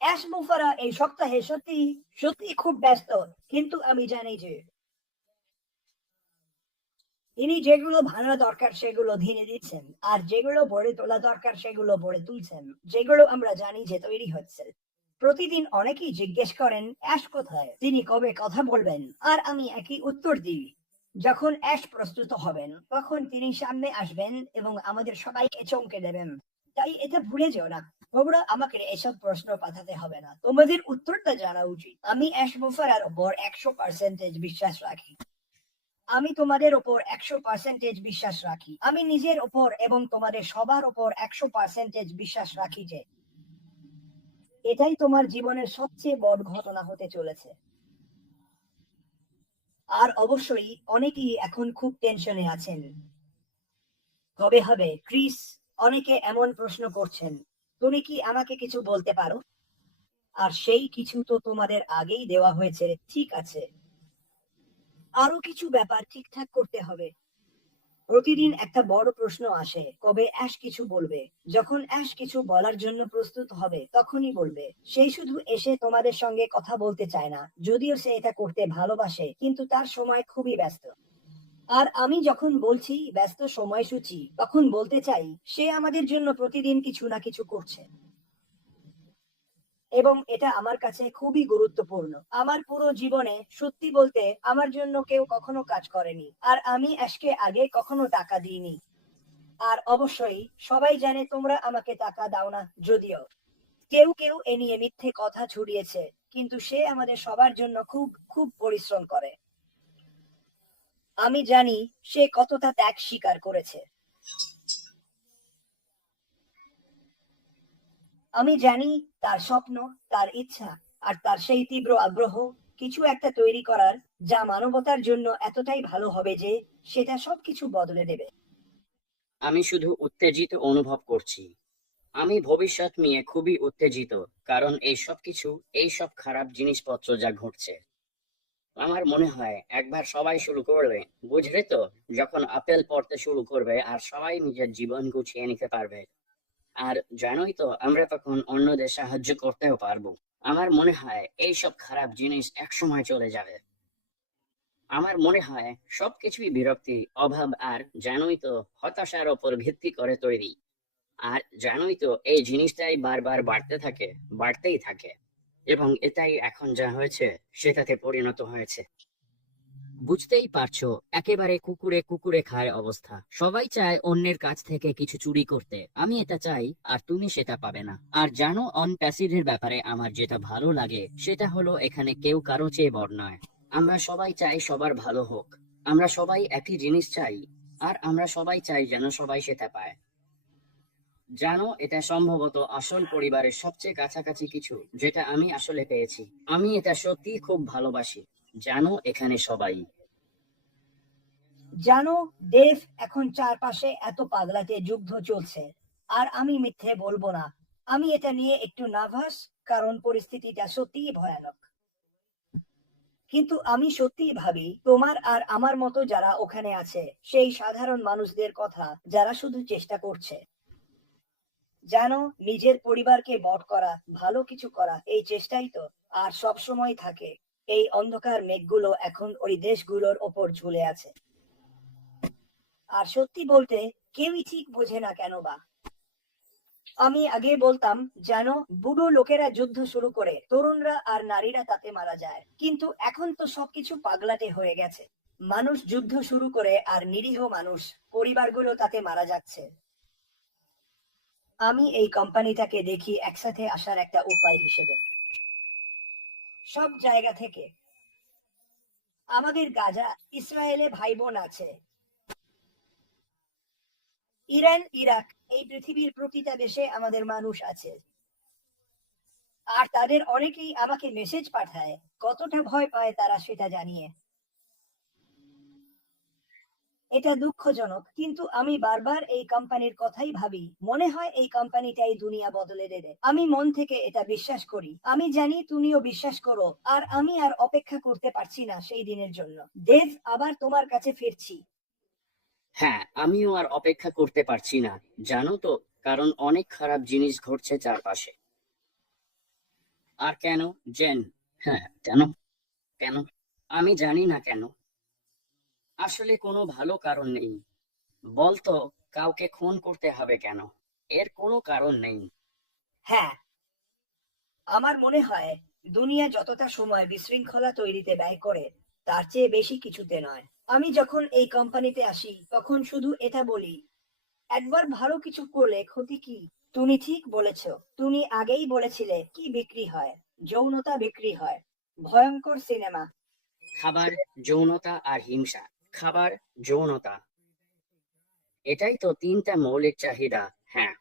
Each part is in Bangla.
অ্যাশ মুফারা এই সপ্তাহে সত্যি সত্যি খুব ব্যস্ত, কিন্তু আমি জানি যে তিনি যেগুলো ভাঙা দরকার সেগুলো ভেঙে দিচ্ছেন, আর যেগুলো গড়ে তোলা দরকার সেগুলো গড়ে তুলছেন, যেগুলো আমরা জানি যে তৈরি হচ্ছে। প্রতিদিন অনেকেই জিজ্ঞেস করেন অ্যাশ কোথায়, তিনি কবে কথা বলবেন, আর আমি একই উত্তর দিই, যখন অ্যাশ প্রস্তুত হবেন তখন তিনি সামনে আসবেন এবং আমাদের সবাইকে চমকে দেবেন। তাই এটা ভুলে যেও না। তোমরা আমাকে এসব প্রশ্ন পাঠাতে হবে না, তোমাদের উত্তরটা জানা উচিত। আমি অ্যাশ মুফারার ওপর 100% বিশ্বাস রাখি। আমি তোমাদের ওপর 100% বিশ্বাস রাখি। আমি নিজের ওপর এবং তোমাদের সবার ওপর 100% বিশ্বাস রাখি যে এটাই তোমার জীবনের সবচেয়ে বড় ঘটনা হতে চলেছে। আর অবশ্যই অনেকেই এখন খুব টেনশনে আছেন, কবে হবে ক্রিস। অনেকে এমন প্রশ্ন করছেন, তুমি কি আমাকে কিছু বলতে পারো? আর সেই কিছু তো তোমাদের আগেই দেওয়া হয়েছে, ঠিক আছে। আরো কিছু ব্যাপার ঠিকঠাক করতে হবে। প্রতিদিন একটা বড় প্রশ্ন আসে, কবে অ্যাশ কিছু বলবে। যখন অ্যাশ কিছু বলার জন্য প্রস্তুত হবে তখনই বলবে। সেই শুধু এসে তোমাদের সঙ্গে কথা বলতে চায় না, যদিও সে এটা করতে ভালোবাসে, কিন্তু তার সময় খুবই ব্যস্ত। আর আমি যখন বলছি ব্যস্ত সময়সূচি, তখন বলতে চাই সে আমাদের জন্য প্রতিদিন কিছু না কিছু করছে, এবং এটা আমার কাছে খুবই গুরুত্বপূর্ণ। আমার পুরো জীবনে সত্যি বলতে আমার জন্য কেউ কখনো কাজ করেনি, আর আমি অ্যাশকে আগে কখনো টাকা দিইনি। আর অবশ্যই সবাই জানে তোমরা আমাকে টাকা দাও না, যদিও কেউ কেউ এ নিয়ে মিথ্যে কথা ছড়িয়েছে, কিন্তু সে আমাদের সবার জন্য খুব খুব পরিশ্রম করে। আমি জানি সে কতটা ত্যাগ স্বীকার করেছে। আমি জানি তার স্বপ্ন, তার ইচ্ছা, আর তার সেই তীব্র আগ্রহ কিছু একটা তৈরি করার, যা মানবতার জন্য এতটাই ভালো হবে যে সেটা সবকিছু বদলে দেবে। আমি শুধু উত্তেজিত অনুভব করছি। আমি ভবিষ্যৎ নিয়ে খুবই উত্তেজিত, কারণ এই সব খারাপ জিনিসপত্র যা ঘটছে। আমার মনে হয় একবার সবাই শুরু করবে, বুঝলে তো, যখন আপেল পড়তে শুরু করবে আর সবাই নিজের জীবন গুছিয়ে নিতে পারবে। আর জানোই তো, আমরা তখন অন্যদের সাহায্য করতেও পারবো। আমার মনে হয় এই সব খারাপ জিনিস একসময় চলে যাবে। আমার মনে হয় সবকিছুই বিরক্তি, অভাব আর জানোই তো হতাশার ওপর ভিত্তি করে তৈরি। আর জানোই তো এই জিনিসটাই বারবার বাড়তে থাকে, বাড়তেই থাকে, এবং এটাই এখন যা হয়েছে সেটাতে পরিণত হয়েছে। বুঝতেই পারছো, একেবারে কুকুরে কুকুরে খায় অবস্থা। সবাই চায় অন্যের কাছ থেকে কিছু চুরি করতে। আমি এটা চাই, আর তুমি সেটা পাবে না। আর জানো, অন প্যাসিভের ব্যাপারে আমার যেটা ভালো লাগে সেটা হলো এখানে কেউ কারো চেয়ে বড় নয়। আমরা সবাই চাই সবার ভালো হোক। আমরা সবাই একই জিনিস চাই, আর আমরা সবাই চাই যেন সবাই সেটা পায়। জানো, এটা সম্ভবত আসল পরিবারের সবচেয়ে কাছাকাছি কিছু যেটা আমি আসলে পেয়েছি। আমি এটা সত্যিই খুব ভালোবাসি। জানো, এখানে সবাই। জানো দেব, এখন চারপাশে এত পাগলাটে যুদ্ধ চলছে, আর আমি মিথ্যে বলবো না, আমি এটা নিয়ে একটু নার্ভাস, কারণ পরিস্থিতিটা সত্যিই ভয়ানক। কিন্তু আমি সত্যিই ভাবি তোমার আর আমার মতো যারা ওখানে আছে, সেই সাধারণ মানুষদের কথা যারা শুধু চেষ্টা করছে, জানো, নিজের পরিবারকে বড় করা, ভালো কিছু করা, এই চেষ্টাই তো। আর সব সময় থাকে এই অন্ধকার মেঘগুলো এখন ওই দেশগুলোর ওপর ঝুলে আছে। আর সত্যি বলতে কেউই ঠিক বোঝে না কেন বা। আমি আগে বলতাম, জানো, বুড়ো লোকেরা যুদ্ধ শুরু করে তরুণরা আর নারীরা তাতে মারা যায়, কিন্তু এখন তো সবকিছু পাগলাটে হয়ে গেছে। মানুষ যুদ্ধ শুরু করে আর নিরীহ মানুষ, পরিবারগুলো তাতে মারা যাচ্ছে। আমি এই কোম্পানিটাকে দেখি একসাথে আসার একটা উপায় হিসেবে। সব জায়গা থেকে আমাদের গাজা, ইসরায়েলে ভাই বোন আছে, ইরান, ইরাক, এই পৃথিবীর প্রতিটা দেশে আমাদের মানুষ আছে। আর তাদের অনেকেই আমাকে মেসেজ পাঠায়, কতটা ভয় পায় তারা সেটা জানিয়ে। এটা দুঃখজনক, কিন্তু আমি বারবার এই কোম্পানির কথাই ভাবি, মনে হয় এই কোম্পানিটাই দুনিয়া বদলে দেবে। আমি মন থেকে এটা বিশ্বাস করি, আমি জানি তুমিও বিশ্বাস করো। আর আমি আর অপেক্ষা করতে পারছি না সেই দিনের জন্য। দেব, আবার তোমার কাছে ফিরছি। হ্যাঁ, আমিও আর অপেক্ষা করতে পারছি না। জানো তো, কারণ অনেক খারাপ জিনিস ঘটছে চারপাশে। আর কেন, জেন? হ্যাঁ, কেন? কেন? আমি জানি না কেন। আসলে কোনো ভালো কারণ নেই। বলতো, কাউকে খুন করতে হবে কেন? এর কোনো কারণ নেই। হ্যাঁ, আমার মনে হয় দুনিয়া যতটা সময় বিশৃঙ্খলা তৈরিতে ব্যয় করে তার চেয়ে বেশি কিছুতে নয়। আমি যখন এই কোম্পানিতে আসি তখন শুধু এটা বলি, একবার ভালো কিছু করলে ক্ষতি কি? তুমি ঠিক বলেছ। তুমি আগেই বলেছিলে কি বিক্রি হয়? যৌনতা বিক্রি হয়। ভয়ঙ্কর সিনেমা। খাবার, যৌনতা আর হিংসা। খাবার, যৌনতা, এটাই তো তিনটা মৌলিক চাহিদা। হ্যাঁ।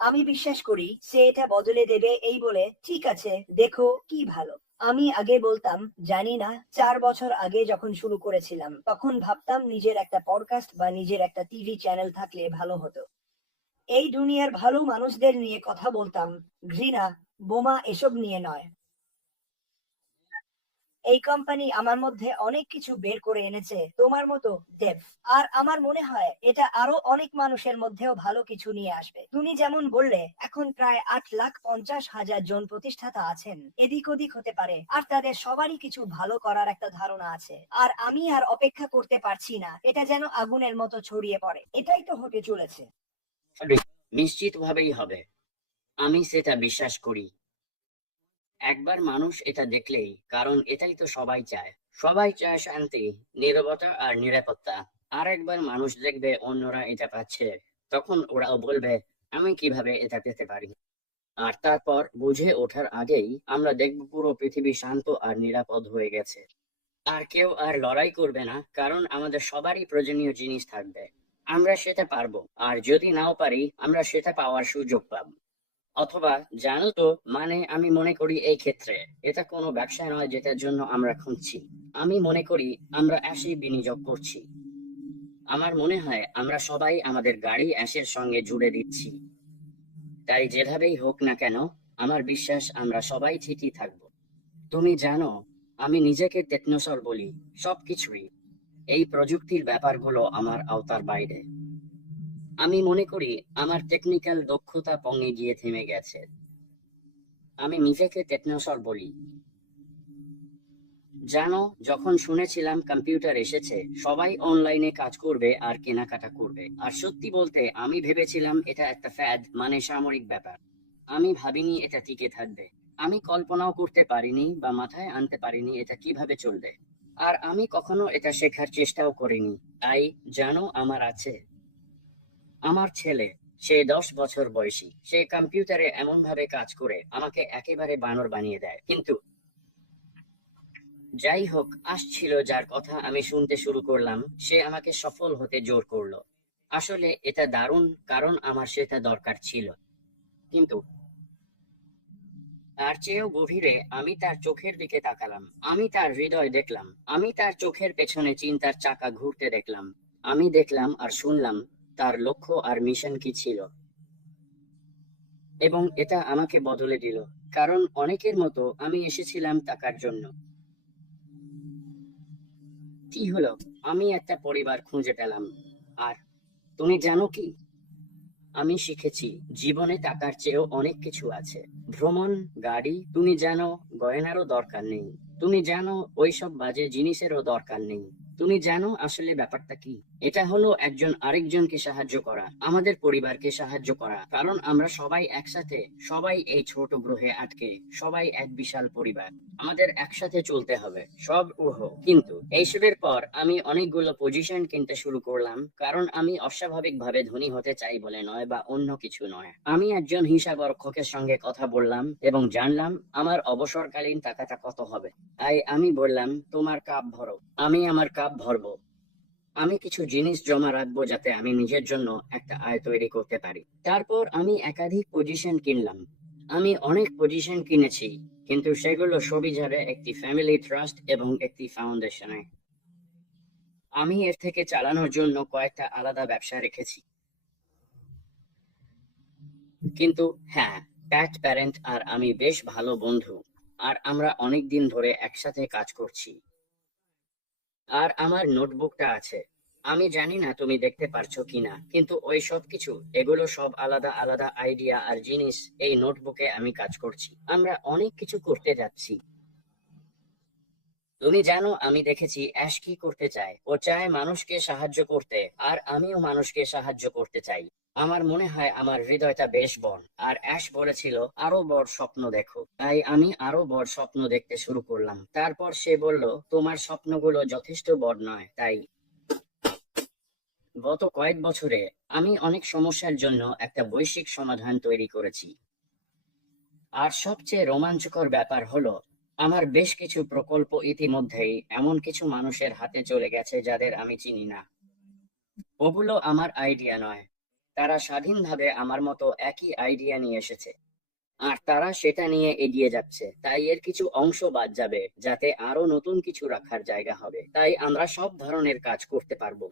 আমি বিশ্বাস করি সে এটা বদলে দেবে এই বলে। ঠিক আছে, দেখো কি ভালো। আমি আগে বলতাম জানি না। 4 বছর আগে যখন শুরু করেছিলাম তখন ভাবতাম নিজের একটা পডকাস্ট বা নিজের একটা টিভি চ্যানেল থাকলে ভালো হতো। এই দুনিয়ার ভালো মানুষদের নিয়ে কথা বলতাম, ঘৃণা, বোমা এসব নিয়ে নয়। এই কোম্পানি আমার মধ্যে অনেক কিছু বের করে এনেছে তোমার মতো, দেব। আর আমার মনে হয় এটা আরো অনেক মানুষের মধ্যেও ভালো কিছু নিয়ে আসবে। তুমি যেমন বললে এখন প্রায় 8,50,000 জন প্রতিষ্ঠাতা আছেন, এদিক ওদিক হতে পারে, আর তাদের সবারই কিছু ভালো করার একটা ধারণা আছে। আর আমি আর অপেক্ষা করতে পারছি না এটা যেন আগুনের মতো ছড়িয়ে পড়ে। এটাই তো হতে চলেছে। নিশ্চিতভাবেই হবে। আমি সেটা বিশ্বাস করি। একবার মানুষ এটা দেখলেই, কারণ এটাই তো সবাই চায়। সবাই চায় শান্তি, নীরবতা আর নিরাপত্তা। আর একবার মানুষ দেখবে অন্যরা এটা পাচ্ছে, তখন ওরাও বলবে আমি কিভাবে এটা পেতে পারি। আর তারপর বুঝে ওঠার আগেই আমরা দেখব পুরো পৃথিবী শান্ত আর নিরাপদ হয়ে গেছে। আর কেউ আর লড়াই করবে না, কারণ আমাদের সবারই প্রয়োজনীয় জিনিস থাকবে। আমরা সেটা পারবো, আর যদি নাও পারি আমরা সেটা পাওয়ার সুযোগ পাবো। অথবা, জানো তো, মানে আমি মনে করি এই ক্ষেত্রে এটা কোনো ব্যবসা নয় যেটার জন্য আমরা খুঁজছি। আমি মনে করি আমরা অ্যাশই বিনিয়োগ করছি। আমার মনে হয় আমরা সবাই আমাদের গাড়ি অ্যাশের সঙ্গে জুড়ে দিচ্ছি। তাই যেভাবেই হোক না কেন, আমার বিশ্বাস আমরা সবাই ঠিকই থাকবো। তুমি জানো, আমি নিজেকে টেকনোসর বলি। সবকিছুই, এই প্রযুক্তির ব্যাপারগুলো আমার আওতার বাইরে। আমি মনে করি আমার টেকনিক্যাল দক্ষতা পঙ্গে গিয়ে থেমে গেছে। আমি নিজেকে টেকনোসর বলি। জানো, যখন শুনেছিলাম কম্পিউটার এসেছে, সবাই অনলাইনে কাজ করবে আর কেনাকাটা করবে, আর সত্যি বলতে আমি ভেবেছিলাম এটা একটা ফ্যাড, মানে সাময়িক ব্যাপার। আমি ভাবিনি এটা টিকে থাকবে। আমি কল্পনাও করতে পারিনি বা মাথায় আনতে পারিনি এটা কিভাবে চলবে। আর আমি কখনো এটা শেখার চেষ্টাও করিনি। তাই, জানো, আমার ছেলে, সে 10 বছর বয়সী, সে কম্পিউটারে এমন ভাবে কাজ করে আমাকে একেবারে বানর বানিয়ে দেয়। কিন্তু যাই হোক, আসছিল যার কথা আমি শুনতে শুরু করলাম, সে আমাকে সফল হতে জোর করলো। আসলে এটা দারুণ, কারণ আমার সেটা দরকার ছিল। কিন্তু তার চেয়েও গভীরে আমি তার চোখের দিকে তাকালাম। আমি তার হৃদয় দেখলাম। আমি তার চোখের পেছনে চিন্তার চাকা ঘুরতে দেখলাম। আমি দেখলাম আর শুনলাম তার লক্ষ্য আর মিশন কি ছিল। এবং এটা আমাকে বদলে দিল। কারণ অনেকের মতো আমি এসেছিলাম টাকার জন্য। কি হলো? আমি একটা পরিবার খুঁজে পেলাম। আর তুমি জানো কি? আমি শিখেছি জীবনে টাকার চেয়েও অনেক কিছু আছে। ভ্রমণ, গাড়ি, তুমি জানো, গয়নারও দরকার নেই। তুমি জানো, ওইসব বাজে জিনিসেরও দরকার নেই। তুমি জানো আসলে ব্যাপারটা কি? এটা হলো একজন আরেকজনকে সাহায্য করা, আমাদের পরিবারকে সাহায্য করা। কারণ আমরা সবাই একসাথে, সবাই এই ছোট গ্রহে আটকে, সবাই এক বিশাল পরিবার। আমাদের একসাথে চলতে হবে। সব কিন্তু এইসবের পর আমি অনেকগুলো পজিশন কিনতে শুরু করলাম, কারণ আমি অস্বাভাবিকভাবে ধনী হতে চাই বলে নয়, বা অন্য কিছু নয়। আমি একজন হিসাবরক্ষকের সঙ্গে কথা বললাম এবং জানলাম আমার অবসরকালীন টাকাটা কত হবে। তাই আমি বললাম, তোমার কাপ ভরো। আমি আমার কাপ ভরবো। আমি কিছু জিনিস জমা রাখবো যাতে আমি নিজের জন্য একটা আয় তৈরি করতে পারি। তারপর আমি একাধিক পজিশন কিনলাম। আমি অনেক পজিশন কিনেছি, কিন্তু সেগুলো সবই যাবে একটি ফ্যামিলি ট্রাস্ট এবং একটি ফাউন্ডেশনে। আমি এর থেকে চালানোর জন্য কয়েকটা আলাদা ব্যবসা রেখেছি। কিন্তু হ্যাঁ, প্যাট প্যারেন্ট আর আমি বেশ ভালো বন্ধু, আর আমরা অনেক দিন ধরে একসাথে কাজ করছি। আর আমার নোটবুকটা আছে। আমি জানি না তুমি দেখতে পারছো কিনা, কিন্তু ওই সব কিছু, এগুলো সব আলাদা আলাদা আইডিয়া আর জিনিস। এই নোটবুকে আমি কাজ করছি, আমরা অনেক কিছু করতে যাচ্ছি। তুমি জানো, আমি দেখেছি অ্যাশ কি করতে চায়। ও চায় মানুষকে সাহায্য করতে, আর আমিও মানুষকে সাহায্য করতে চাই। আমার মনে হয় আমার হৃদয়টা বেশ বড়। আর অ্যাশ বলেছিল আরো বড় স্বপ্ন দেখো, তাই আমি আরো বড় স্বপ্ন দেখতে শুরু করলাম। তারপর সে বলল, তোমার স্বপ্নগুলো যথেষ্ট বড় নয়। তাই গত কয়েক বছরে আমি অনেক সমস্যার জন্য একটা বৈশ্বিক সমাধান তৈরি করেছি। আর সবচেয়ে রোমাঞ্চকর ব্যাপার হলো, আমার বেশ কিছু প্রকল্প ইতিমধ্যেই এমন কিছু মানুষের হাতে চলে গেছে যাদের আমি চিনি না। ওগুলো আমার আইডিয়া নয়, তারা স্বাধীনভাবে আমার মতো একই আইডিয়া নিয়ে এসেছে, আর তারা সেটা নিয়ে এগিয়ে যাচ্ছে। তাই এর কিছু অংশ বাদ যাবে, যাতে আরো নতুন কিছু রাখার জায়গা হবে। তাই আমরা সব ধরনের কাজ করতে পারবো।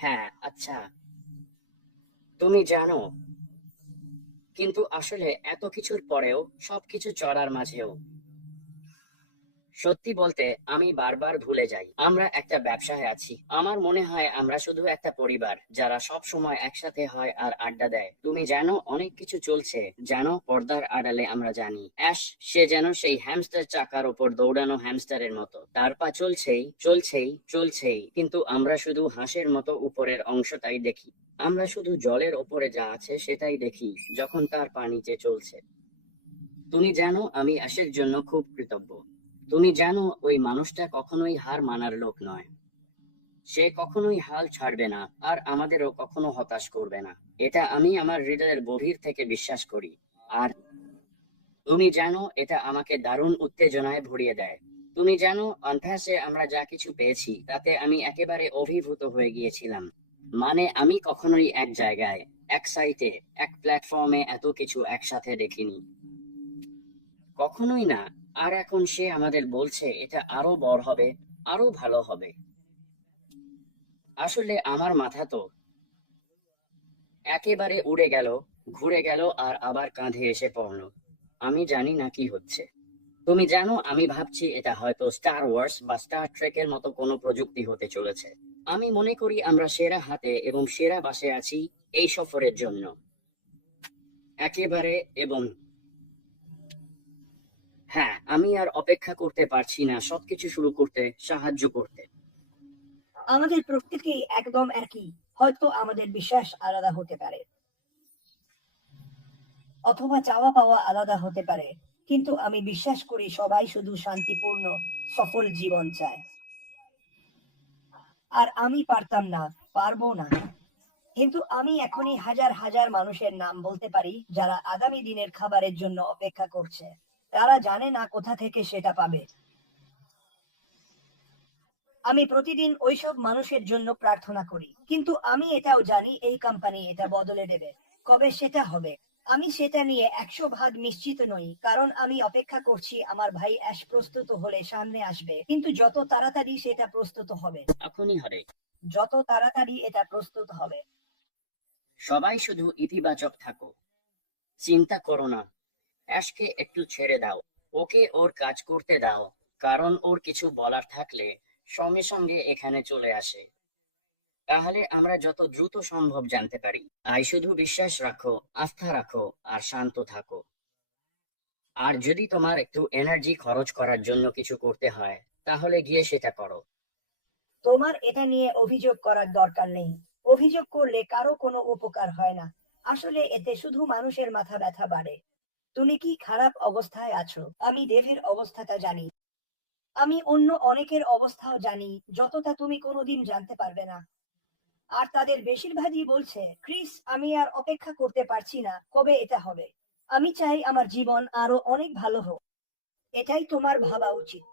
হ্যাঁ, আচ্ছা। তুমি জানো, কিন্তু আসলে এত কিছুর পরেও, সবকিছু চড়ার মাঝেও, সত্যি বলতে আমি বারবার ভুলে যাই আমরা একটা ব্যবসায় আছি। আমার মনে হয় আমরা শুধু একটা পরিবার, যারা সব সময় একসাথে হয় আর আড্ডা দেয়। তুমি জানো, অনেক কিছু চলছে, জানো, পর্দার আড়ালে আমরা জানি। অ্যাশ, সে যেন সেই হ্যামস্টার চাকার ওপর দৌড়ানো হ্যামস্টারের মতো, তার পা চলছেই চলছেই চলছেই, কিন্তু আমরা শুধু হাঁসের মতো উপরের অংশটাই দেখি। আমরা শুধু জলের ওপরে যা আছে সেটাই দেখি, যখন তার পা নিচে চলছে। তুমি জানো, আমি অ্যাশের জন্য খুব কৃতজ্ঞ। তুমি জানো, ওই মানুষটা কখনোই হার মানার লোক নয়। সে কখনোই হাল ছাড়বে না, আর আমাদেরও কখনো হতাশ করবে না। এটা আমি আমার হৃদয়ের গভীর থেকে বিশ্বাস করি। আর তুমি জানো, এটা আমাকে দারুণ উত্তেজনায় ভরিয়ে দেয়। তুমি জানো, অনফ্যাসে আমরা যা কিছু পেয়েছি তাতে আমি একেবারে অভিভূত হয়ে গিয়েছিলাম। মানে আমি কখনোই এক জায়গায়, এক সাইটে, এক প্ল্যাটফর্মে এত কিছু একসাথে দেখিনি, কখনোই না। আর এখন সে আমাদের বলছে এটা আরো বড় হবে, আরো ভালো হবে। আসলে আমার মাথা তো একেবারে উড়ে গেল, ঘুরে গেল, আর আবার কাঁধে এসে পড়লো। আমি জানি না কি হচ্ছে। তুমি জানো, আমি ভাবছি এটা হয়তো স্টার ওয়ার্স বা স্টার ট্রেকের মতো কোনো প্রযুক্তি হতে চলেছে। আমি মনে করি আমরা সেরা হাতে এবং সেরা বাসে আছি এই সফরের জন্য। একেবারে। এবং হ্যাঁ, আমি আর অপেক্ষা করতে পারছি না সবকিছু শুরু করতে, সাহায্য করতে। আমাদের প্রকৃতি একদম একই। হয়তো আমাদের বিশ্বাস আলাদা হতে পারে, অথবা চাওয়া পাওয়া আলাদা হতে পারে, কিন্তু আমি বিশ্বাস করি সবাই শুধু শান্তিপূর্ণ, সফল জীবন চায়। আর আমি পারতাম না, পারবো না, কিন্তু আমি এখনই হাজার হাজার মানুষের নাম বলতে পারি যারা আগামী দিনের খাবারের জন্য অপেক্ষা করছে। তারা জানে না কোথা থেকে সেটা পাবে। আমি প্রতিদিন ওইসব মানুষের জন্য প্রার্থনা করি, কিন্তু আমি এটাও জানি এই কোম্পানি এটা বদলে দেবে। কবে সেটা হবে আমি সেটা নিয়ে 100 ভাগ নিশ্চিত নই, কারণ আমি অপেক্ষা করছি আমার ভাই অ্যাশ প্রস্তুত হলে সামনে আসবে। কিন্তু যত তাড়াতাড়ি সেটা প্রস্তুত হবে, এখনই হবে। যত তাড়াতাড়ি এটা প্রস্তুত হবে। সবাই শুধু ইতিবাচক থাকো, চিন্তা করো না। অ্যাশকে একটু ছেড়ে দাও, ওকে ওর কাজ করতে দাও, কারণ ওর কিছু বলার থাকলে সঙ্গে সঙ্গে এখানে চলে আসে। তাহলে আমরা যত দ্রুত সম্ভব জানতে পারি। তাই শুধু বিশ্বাস রাখো, আস্থা রাখো, আর শান্ত থাকো। আর যদি তোমার একটু এনার্জি খরচ করার জন্য কিছু করতে হয়, তাহলে গিয়ে সেটা করো। তোমার এটা নিয়ে অভিযোগ করার দরকার নেই। অভিযোগ করলে কারো কোনো উপকার হয় না। আসলে এতে শুধু মানুষের মাথা ব্যথা বাড়ে। তুমি কি খারাপ অবস্থায় আছো? আমি দেবের অবস্থাটা জানি। আমি অন্য অনেকের অবস্থাও জানি, যতটা তুমি কোনোদিন জানতে পারবে না। আর তাদের বেশিরভাগই বলছে, ক্রিস, আমি আর অপেক্ষা করতে পারছি না, কবে এটা হবে। আমি চাই আমার জীবন আরো অনেক ভালো হোক। এটাই তোমার ভাবা উচিত।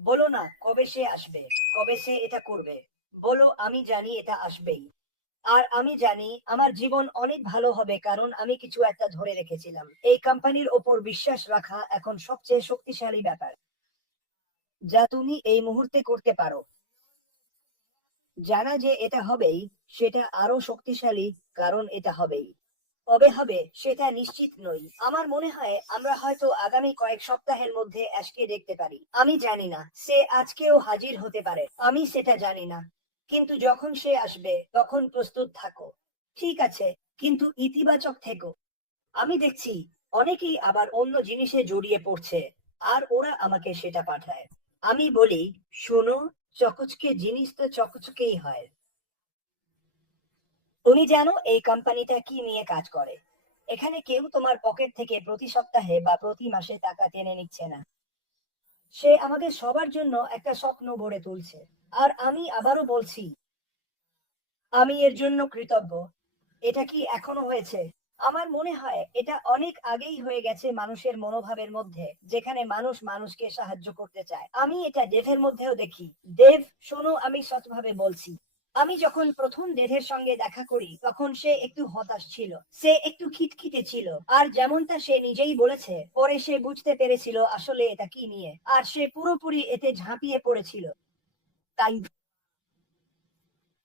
বলো না কবে সে আসবে, কবে সে এটা করবে। বলো, আমি জানি এটা আসবেই। আর আমি জানি আমার জীবন অনেক ভালো হবে, কারণ আমি কিছু একটা ধরে রেখেছিলাম। এই কোম্পানির ওপর বিশ্বাস রাখা এখন সবচেয়ে শক্তিশালী ব্যাপার যা তুমি এই মুহূর্তে করতে পারো। জানা যে এটা হবেই, সেটা আরো শক্তিশালী, কারণ এটা হবেই। কবে হবে সেটা নিশ্চিত নই। আমার মনে হয় আমরা হয়তো আগামী কয়েক সপ্তাহের মধ্যে অ্যাশকে দেখতে পারি। আমি জানি না সে আজকেও হাজির হতে পারে, আমি সেটা জানি না, কিন্তু যখন সে আসবে তখন প্রস্তুত থাকো। ঠিক আছে, কিন্তু ইতিবাচক থেকো। আমি দেখছি অনেকেই আবার অন্য জিনিসে জড়িয়ে পড়ছে, আর ওরা আমাকে সেটা পাঠায়। আমি বলি, শোনো, চকচকে জিনিস তো চকচকেই হয়। তুমি জানো এই কোম্পানিটা কি নিয়ে কাজ করে? এখানে কেউ তোমার পকেট থেকে প্রতি সপ্তাহে বা প্রতি মাসে টাকা টেনে নিচ্ছে না। সে আমাদের সবার জন্য একটা স্বপ্ন গড়ে তুলছে। আর আমি আবারও বলছি, আমি এর জন্য কৃতজ্ঞ। এটা কি এখনো হয়েছে? আমার মনে হয় এটা অনেক আগেই হয়ে গেছে মানুষের মনোভাবের মধ্যে, যেখানে মানুষ মানুষকে সাহায্য করতে চায়। আমি এটা ডেভের মধ্যেও দেখি। ডেভ, শোনো, আমি সৎভাবে বলছি, আমি যখন প্রথম ডেভের সঙ্গে দেখা করি তখন সে একটু হতাশ ছিল, সে একটু খিটখিটে ছিল। আর যেমনটা সে নিজেই বলেছে, পরে সে বুঝতে পেরেছিল আসলে এটা কি নিয়ে, আর সে পুরোপুরি এতে ঝাঁপিয়ে পড়েছিল। তাই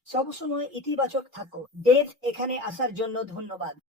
সবসময় ইতিবাচক থাকো। ডেভ, এখানে আসার জন্য ধন্যবাদ।